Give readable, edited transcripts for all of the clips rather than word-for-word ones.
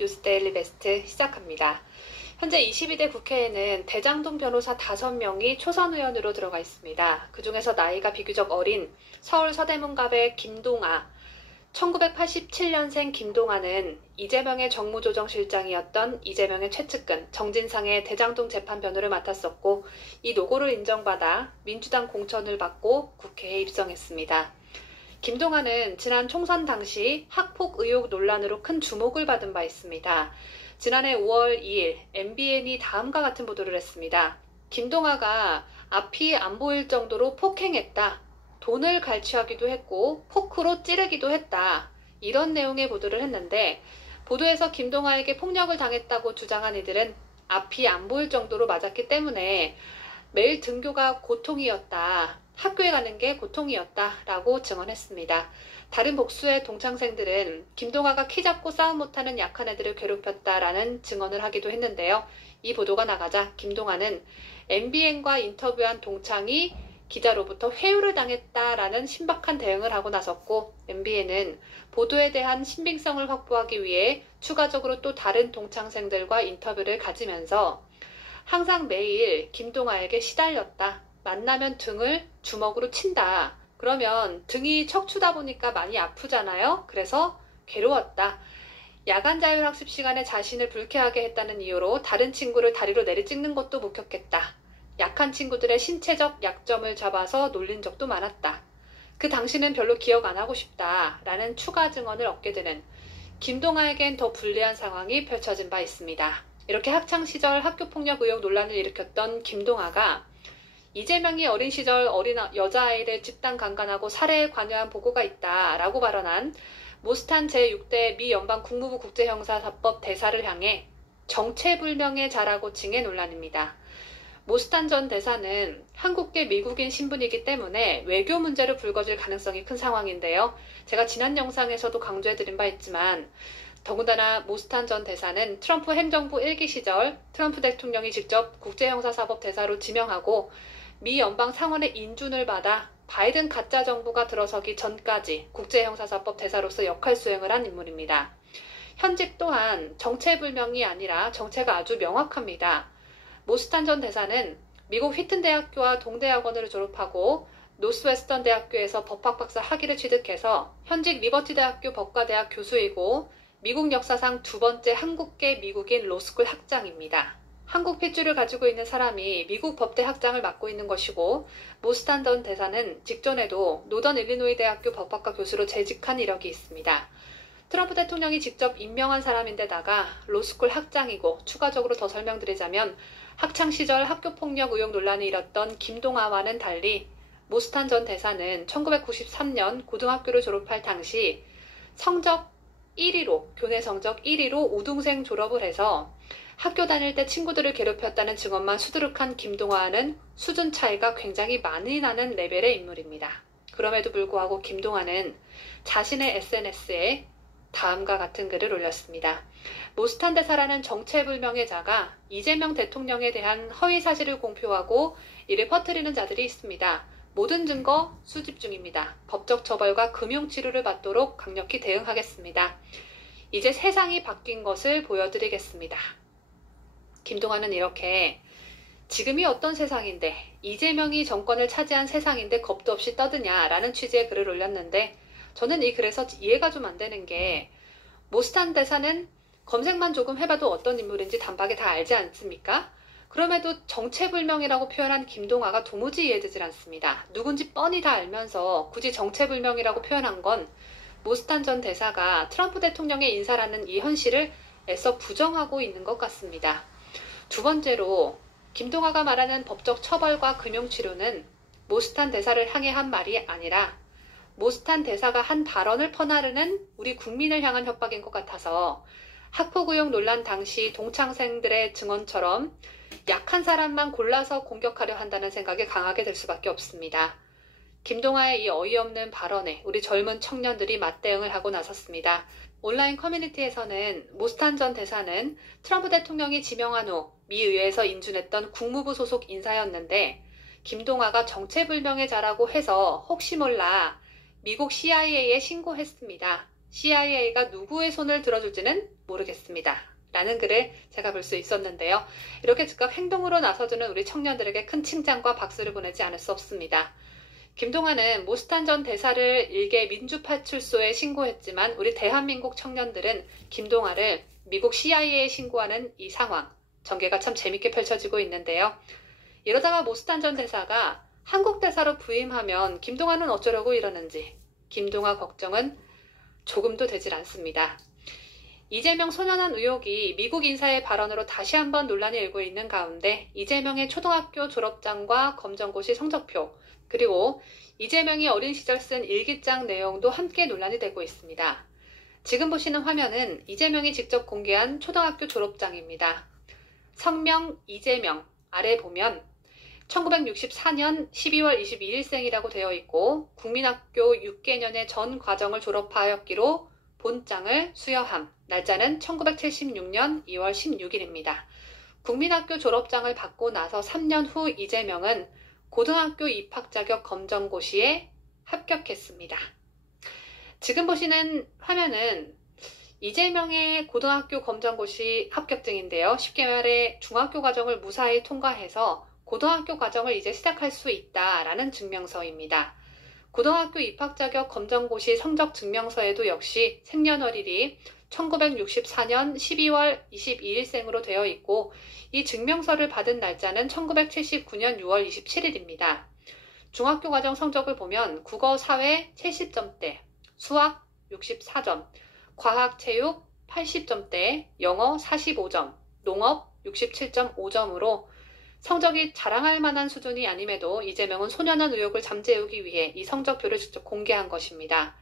뉴스데일리 베스트 시작합니다. 현재 22대 국회에는 대장동 변호사 5명이 초선 의원으로 들어가 있습니다. 그중에서 나이가 비교적 어린 서울 서대문갑의 김동아, 1987년생 김동아는 이재명의 정무조정실장이었던 이재명의 최측근 정진상의 대장동 재판 변호를 맡았었고, 이 노고를 인정받아 민주당 공천을 받고 국회에 입성했습니다. 김동아는 지난 총선 당시 학폭 의혹 논란으로 큰 주목을 받은 바 있습니다. 지난해 5월 2일 MBN이 다음과 같은 보도를 했습니다. 김동아가 앞이 안 보일 정도로 폭행했다. 돈을 갈취하기도 했고 포크로 찌르기도 했다. 이런 내용의 보도를 했는데, 보도에서 김동아에게 폭력을 당했다고 주장한 이들은 앞이 안 보일 정도로 맞았기 때문에 매일 등교가 고통이었다. 학교에 가는 게 고통이었다 라고 증언했습니다. 다른 복수의 동창생들은 김동아가 키 작고 싸움 못하는 약한 애들을 괴롭혔다라는 증언을 하기도 했는데요. 이 보도가 나가자 김동아는 MBN과 인터뷰한 동창이 기자로부터 회유를 당했다라는 신박한 대응을 하고 나섰고, MBN은 보도에 대한 신빙성을 확보하기 위해 추가적으로 또 다른 동창생들과 인터뷰를 가지면서 항상 매일 김동아에게 시달렸다. 만나면 등을 주먹으로 친다. 그러면 등이 척추다 보니까 많이 아프잖아요. 그래서 괴로웠다. 야간 자율학습 시간에 자신을 불쾌하게 했다는 이유로 다른 친구를 다리로 내리찍는 것도 목격했다. 약한 친구들의 신체적 약점을 잡아서 놀린 적도 많았다. 그 당시는 별로 기억 안 하고 싶다. 라는 추가 증언을 얻게 되는 김동아에겐 더 불리한 상황이 펼쳐진 바 있습니다. 이렇게 학창시절 학교폭력 의혹 논란을 일으켰던 김동아가 이재명이 어린 시절 어린 여자아이를 집단 강간하고 살해에 관여한 보고가 있다라고 발언한 모스탄 제6대 미 연방 국무부 국제형사사법 대사를 향해 정체불명의 자라고 칭해 논란입니다. 모스탄 전 대사는 한국계 미국인 신분이기 때문에 외교 문제로 불거질 가능성이 큰 상황인데요. 제가 지난 영상에서도 강조해드린 바 있지만, 더군다나 모스탄 전 대사는 트럼프 행정부 1기 시절 트럼프 대통령이 직접 국제형사사법 대사로 지명하고 미 연방 상원의 인준을 받아 바이든 가짜 정부가 들어서기 전까지 국제형사사법 대사로서 역할 수행을 한 인물입니다. 현직 또한 정체불명이 아니라 정체가 아주 명확합니다. 모스탄 전 대사는 미국 휘튼 대학교와 동대학원을 졸업하고 노스웨스턴 대학교에서 법학 박사 학위를 취득해서 현직 리버티 대학교 법과대학 교수이고 미국 역사상 두 번째 한국계 미국인 로스쿨 학장입니다. 한국 핏줄을 가지고 있는 사람이 미국 법대 학장을 맡고 있는 것이고, 모스탄 전 대사는 직전에도 노던 일리노이 대학교 법학과 교수로 재직한 이력이 있습니다. 트럼프 대통령이 직접 임명한 사람인데다가 로스쿨 학장이고, 추가적으로 더 설명드리자면 학창시절 학교폭력 의혹 논란이 일었던 김동아와는 달리 모스탄 전 대사는 1993년 고등학교를 졸업할 당시 성적 1위로, 교내 성적 1위로 우등생 졸업을 해서 학교 다닐 때 친구들을 괴롭혔다는 증언만 수두룩한 김동아는 수준 차이가 굉장히 많이 나는 레벨의 인물입니다. 그럼에도 불구하고 김동아는 자신의 SNS에 다음과 같은 글을 올렸습니다. 모스탄 대사라는 정체불명의 자가 이재명 대통령에 대한 허위 사실을 공표하고 이를 퍼뜨리는 자들이 있습니다. 모든 증거 수집 중입니다. 법적 처벌과 금융치료를 받도록 강력히 대응하겠습니다. 이제 세상이 바뀐 것을 보여드리겠습니다. 김동아는 이렇게 지금이 어떤 세상인데, 이재명이 정권을 차지한 세상인데 겁도 없이 떠드냐라는 취지의 글을 올렸는데, 저는 이 글에서 이해가 좀 안 되는 게, 모스탄 대사는 검색만 조금 해봐도 어떤 인물인지 단박에 다 알지 않습니까? 그럼에도 정체불명이라고 표현한 김동아가 도무지 이해되질 않습니다. 누군지 뻔히 다 알면서 굳이 정체불명이라고 표현한 건 모스탄 전 대사가 트럼프 대통령의 인사라는 이 현실을 애써 부정하고 있는 것 같습니다. 두 번째로, 김동아가 말하는 법적 처벌과 금융치료는 모스탄 대사를 향해 한 말이 아니라 모스탄 대사가 한 발언을 퍼나르는 우리 국민을 향한 협박인 것 같아서, 학폭 의혹 논란 당시 동창생들의 증언처럼 약한 사람만 골라서 공격하려 한다는 생각이 강하게 들 수밖에 없습니다. 김동아의 이 어이없는 발언에 우리 젊은 청년들이 맞대응을 하고 나섰습니다. 온라인 커뮤니티에서는 모스탄 전 대사는 트럼프 대통령이 지명한 후 미 의회에서 인준했던 국무부 소속 인사였는데, 김동아가 정체불명의 자라고 해서 혹시 몰라 미국 CIA에 신고했습니다. CIA가 누구의 손을 들어줄지는 모르겠습니다. 라는 글을 제가 볼 수 있었는데요. 이렇게 즉각 행동으로 나서주는 우리 청년들에게 큰 칭찬과 박수를 보내지 않을 수 없습니다. 김동완은 모스탄 전 대사를 일개 민주파출소에 신고했지만 우리 대한민국 청년들은 김동완을 미국 CIA에 신고하는 이 상황, 전개가 참 재밌게 펼쳐지고 있는데요. 이러다가 모스탄 전 대사가 한국 대사로 부임하면 김동완은 어쩌려고 이러는지 김동완 걱정은 조금도 되질 않습니다. 이재명 소년원 의혹이 미국 인사의 발언으로 다시 한번 논란이 일고 있는 가운데 이재명의 초등학교 졸업장과 검정고시 성적표 그리고 이재명이 어린 시절 쓴 일기장 내용도 함께 논란이 되고 있습니다. 지금 보시는 화면은 이재명이 직접 공개한 초등학교 졸업장입니다. 성명 이재명 아래 보면 1964년 12월 22일생이라고 되어 있고 국민학교 6개년의 전 과정을 졸업하였기로 본장을 수여함. 날짜는 1976년 2월 16일입니다. 국민학교 졸업장을 받고 나서 3년 후 이재명은 고등학교 입학 자격 검정고시에 합격했습니다. 지금 보시는 화면은 이재명의 고등학교 검정고시 합격증인데요. 쉽게 말해 중학교 과정을 무사히 통과해서 고등학교 과정을 이제 시작할 수 있다라는 증명서입니다. 고등학교 입학 자격 검정고시 성적 증명서에도 역시 생년월일이 1964년 12월 22일생으로 되어 있고 이 증명서를 받은 날짜는 1979년 6월 27일입니다. 중학교 과정 성적을 보면 국어, 사회 70점대, 수학 64점, 과학, 체육 80점대, 영어 45점, 농업 67.5점으로 성적이 자랑할 만한 수준이 아님에도 이재명은 소년원 의혹을 잠재우기 위해 이 성적표를 직접 공개한 것입니다.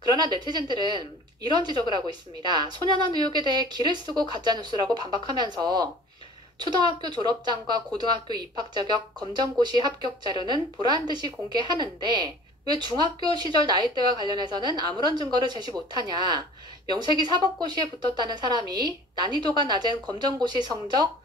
그러나 네티즌들은 이런 지적을 하고 있습니다. 소년원 의혹에 대해 기를 쓰고 가짜뉴스라고 반박하면서 초등학교 졸업장과 고등학교 입학 자격 검정고시 합격 자료는 보란듯이 공개하는데 왜 중학교 시절 나이대와 관련해서는 아무런 증거를 제시 못하냐. 명색이 사법고시에 붙었다는 사람이 난이도가 낮은 검정고시 성적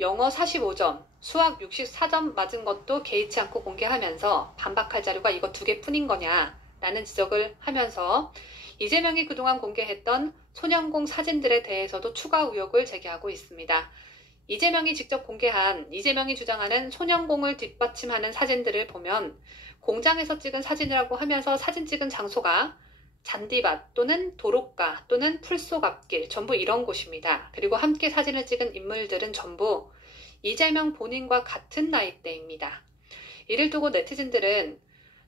영어 45점, 수학 64점 맞은 것도 개의치 않고 공개하면서 반박할 자료가 이거 2개뿐인 거냐라는 지적을 하면서 이재명이 그동안 공개했던 소년공 사진들에 대해서도 추가 의혹을 제기하고 있습니다. 이재명이 직접 공개한 이재명이 주장하는 소년공을 뒷받침하는 사진들을 보면 공장에서 찍은 사진이라고 하면서 사진 찍은 장소가 잔디밭 또는 도로가 또는 풀속 앞길 전부 이런 곳입니다. 그리고 함께 사진을 찍은 인물들은 전부 이재명 본인과 같은 나이대입니다. 이를 두고 네티즌들은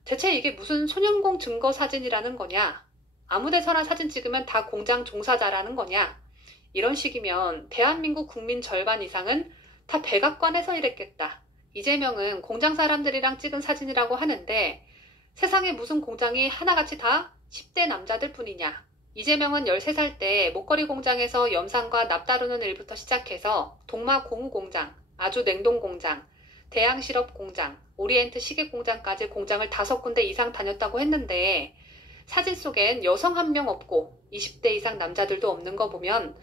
대체 이게 무슨 소년공 증거 사진이라는 거냐? 아무데서나 사진 찍으면 다 공장 종사자라는 거냐? 이런 식이면 대한민국 국민 절반 이상은 다 백악관에서 일했겠다. 이재명은 공장 사람들이랑 찍은 사진이라고 하는데 세상에 무슨 공장이 하나같이 다 10대 남자들 뿐이냐. 이재명은 13살 때 목걸이 공장에서 염산과 납 다루는 일부터 시작해서 동마 고무 공장, 아주 냉동 공장, 대양 시럽 공장, 오리엔트 시계 공장까지 공장을 5군데 이상 다녔다고 했는데 사진 속엔 여성 한 명 없고 20대 이상 남자들도 없는 거 보면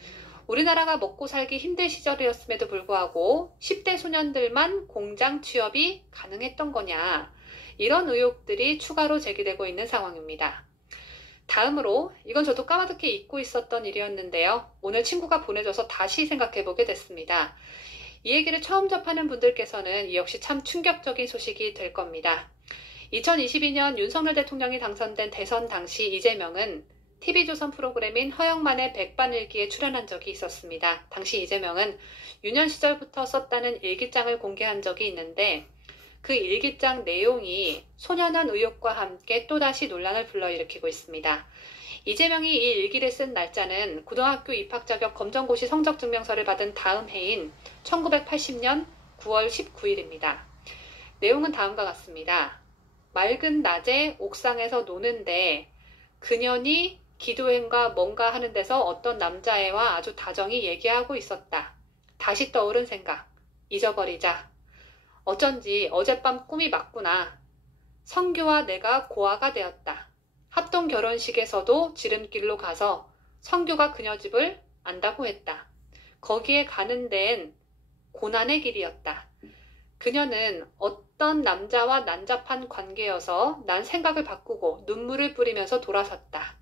우리나라가 먹고 살기 힘들 시절이었음에도 불구하고 10대 소년들만 공장 취업이 가능했던 거냐. 이런 의혹들이 추가로 제기되고 있는 상황입니다. 다음으로 이건 저도 까마득히 잊고 있었던 일이었는데요. 오늘 친구가 보내줘서 다시 생각해보게 됐습니다. 이 얘기를 처음 접하는 분들께서는 이 역시 참 충격적인 소식이 될 겁니다. 2022년 윤석열 대통령이 당선된 대선 당시 이재명은 TV조선 프로그램인 허영만의 백반일기에 출연한 적이 있었습니다. 당시 이재명은 유년 시절부터 썼다는 일기장을 공개한 적이 있는데 그 일기장 내용이 소년원 의혹과 함께 또다시 논란을 불러일으키고 있습니다. 이재명이 이 일기를 쓴 날짜는 고등학교 입학 자격 검정고시 성적 증명서를 받은 다음 해인 1980년 9월 19일입니다. 내용은 다음과 같습니다. 맑은 낮에 옥상에서 노는데 그년이 기도행과 뭔가 하는 데서 어떤 남자애와 아주 다정히 얘기하고 있었다. 다시 떠오른 생각. 잊어버리자. 어쩐지 어젯밤 꿈이 맞구나. 성규와 내가 고아가 되었다. 합동 결혼식에서도 지름길로 가서 성규가 그녀 집을 안다고 했다. 거기에 가는 데엔 고난의 길이었다. 그녀는 어떤 남자와 난잡한 관계여서 난 생각을 바꾸고 눈물을 뿌리면서 돌아섰다.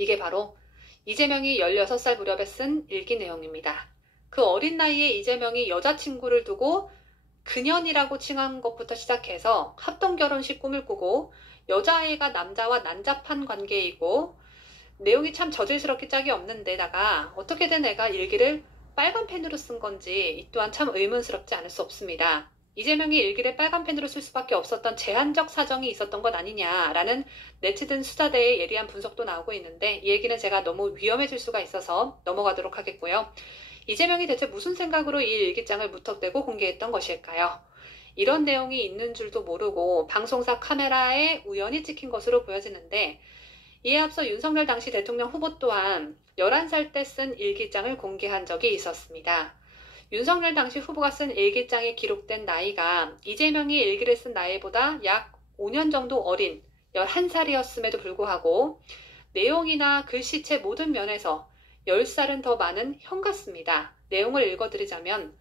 이게 바로 이재명이 16살 무렵에 쓴 일기 내용입니다. 그 어린 나이에 이재명이 여자친구를 두고 그년이라고 칭한 것부터 시작해서 합동결혼식 꿈을 꾸고 여자아이가 남자와 난잡한 관계이고 내용이 참 저질스럽게 짝이 없는데다가 어떻게 된 애가 일기를 빨간 펜으로 쓴 건지 이 또한 참 의문스럽지 않을 수 없습니다. 이재명이 일기를 빨간 펜으로 쓸 수밖에 없었던 제한적 사정이 있었던 것 아니냐라는 네티즌 수사대의 예리한 분석도 나오고 있는데 이 얘기는 제가 너무 위험해질 수가 있어서 넘어가도록 하겠고요. 이재명이 대체 무슨 생각으로 이 일기장을 무턱대고 공개했던 것일까요? 이런 내용이 있는 줄도 모르고 방송사 카메라에 우연히 찍힌 것으로 보여지는데 이에 앞서 윤석열 당시 대통령 후보 또한 11살 때 쓴 일기장을 공개한 적이 있었습니다. 윤석열 당시 후보가 쓴 일기장에 기록된 나이가 이재명이 일기를 쓴 나이보다 약 5년 정도 어린 11살이었음에도 불구하고 내용이나 글씨체 모든 면에서 10살은 더 많은 형 같습니다. 내용을 읽어드리자면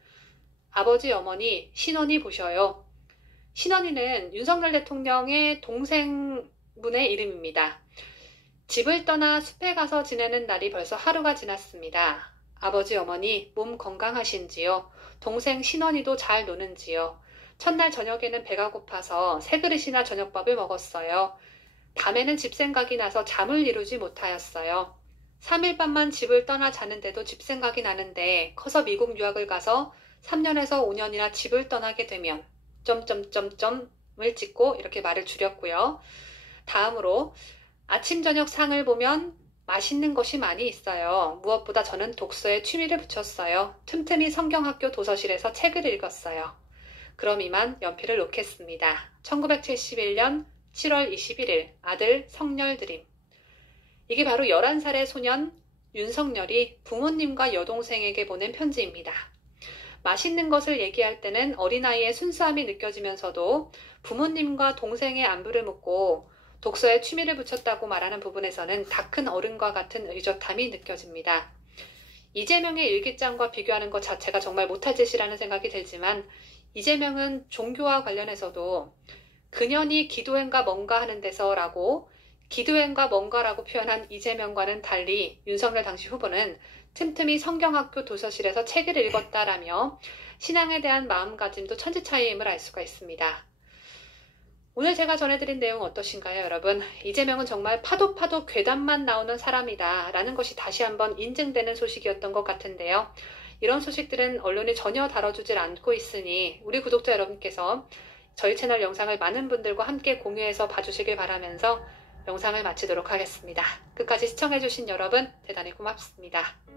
아버지, 어머니, 신원이 보셔요. 신원이는 윤석열 대통령의 동생분의 이름입니다. 집을 떠나 숲에 가서 지내는 날이 벌써 하루가 지났습니다. 아버지, 어머니 몸 건강하신지요? 동생 신원이도 잘 노는지요? 첫날 저녁에는 배가 고파서 세 그릇이나 저녁밥을 먹었어요. 밤에는 집 생각이 나서 잠을 이루지 못하였어요. 3일 밤만 집을 떠나 자는데도 집 생각이 나는데 커서 미국 유학을 가서 3년에서 5년이나 집을 떠나게 되면 점점점점을 찍고 이렇게 말을 줄였고요. 다음으로 아침 저녁 상을 보면 맛있는 것이 많이 있어요. 무엇보다 저는 독서에 취미를 붙였어요. 틈틈이 성경학교 도서실에서 책을 읽었어요. 그럼 이만 연필을 놓겠습니다. 1971년 7월 21일 아들 성렬 드림. 이게 바로 11살의 소년 윤석열이 부모님과 여동생에게 보낸 편지입니다. 맛있는 것을 얘기할 때는 어린아이의 순수함이 느껴지면서도 부모님과 동생의 안부를 묻고 독서에 취미를 붙였다고 말하는 부분에서는 다 큰 어른과 같은 의젓함이 느껴집니다. 이재명의 일기장과 비교하는 것 자체가 정말 못할 짓이라는 생각이 들지만 이재명은 종교와 관련해서도 그년이 기도행과 뭔가 하는 데서라고 기도행과 뭔가라고 표현한 이재명과는 달리 윤석열 당시 후보는 틈틈이 성경학교 도서실에서 책을 읽었다라며 신앙에 대한 마음가짐도 천지 차이임을 알 수가 있습니다. 오늘 제가 전해드린 내용 어떠신가요, 여러분? 이재명은 정말 파도 괴담만 나오는 사람이다 라는 것이 다시 한번 인증되는 소식이었던 것 같은데요. 이런 소식들은 언론이 전혀 다뤄주질 않고 있으니 우리 구독자 여러분께서 저희 채널 영상을 많은 분들과 함께 공유해서 봐주시길 바라면서 영상을 마치도록 하겠습니다. 끝까지 시청해주신 여러분 대단히 고맙습니다.